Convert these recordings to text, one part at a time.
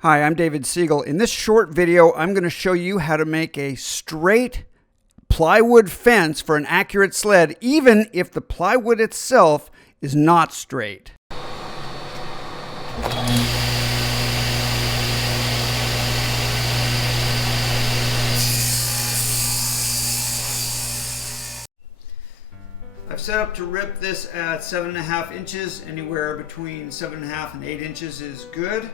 Hi, I'm David Siegel. In this short video, I'm going to show you how to make a straight plywood fence for an accurate sled, even if the plywood itself is not straight. I've set up to rip this at 7.5 inches. Anywhere between 7.5 and 8 inches is good.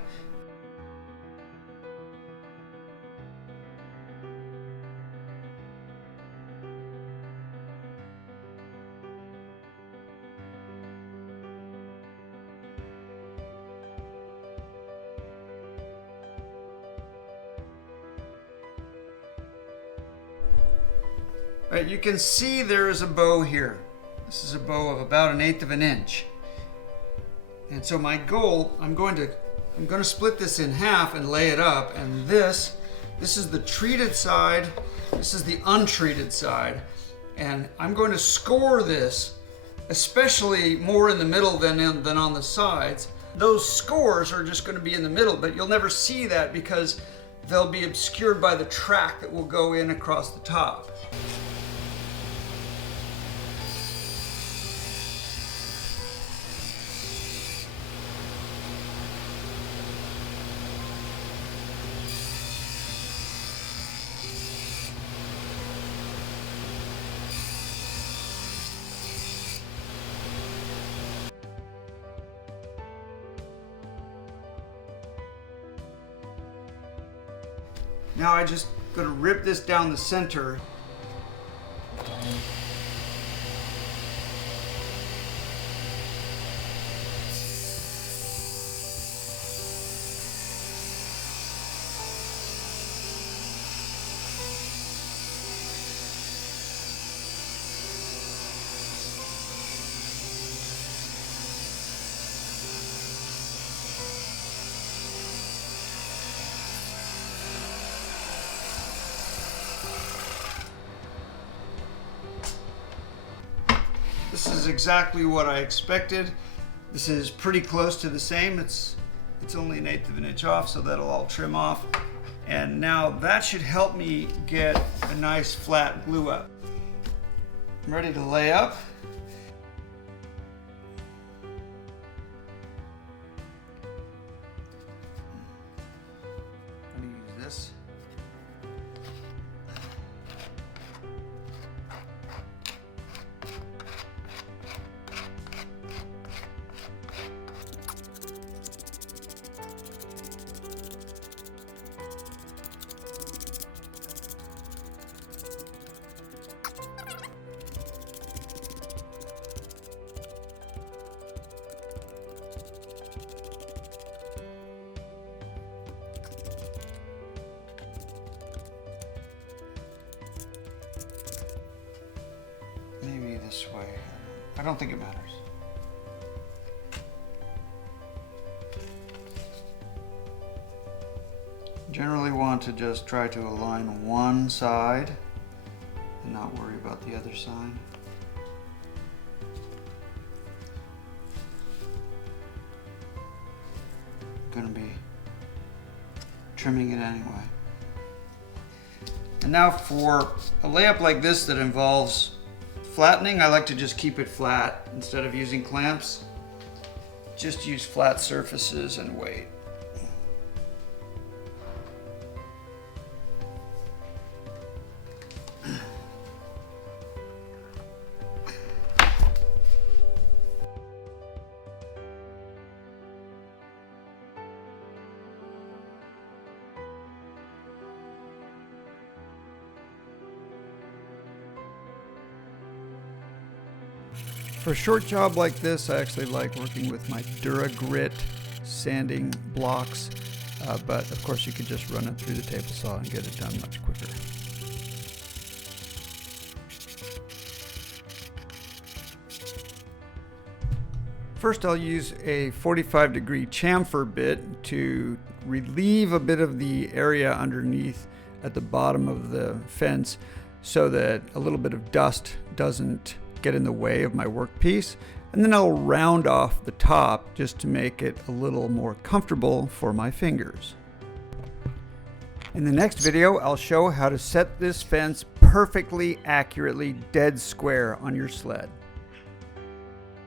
All right, you can see there is a bow here. This is a bow of about 1/8 of an inch. And so my goal, I'm going to split this in half and lay it up. And this is the treated side. This is the untreated side. And I'm going to score this, especially more in the middle than on the sides. Those scores are just going to be in the middle, but you'll never see that because they'll be obscured by the track that will go in across the top. Now I'm just going to rip this down the center. This is exactly what I expected. This is pretty close to the same. It's only 1/8 of an inch off, so that'll all trim off. And now that should help me get a nice flat glue up. I'm ready to lay up. I'm going to use this. Maybe this way. I don't think it matters. Generally want to just try to align one side and not worry about the other side. I'm going to be trimming it anyway. And now for a layup like this that involves flattening, I like to just keep it flat instead of using clamps. Just use flat surfaces and wait. For a short job like this, I actually like working with my Dura-Grit sanding blocks, but of course you could just run it through the table saw and get it done much quicker. First I'll use a 45-degree chamfer bit to relieve a bit of the area underneath at the bottom of the fence so that a little bit of dust doesn't get in the way of my workpiece. And then I'll round off the top just to make it a little more comfortable for my fingers. In the next video, I'll show how to set this fence perfectly, accurately, dead square on your sled.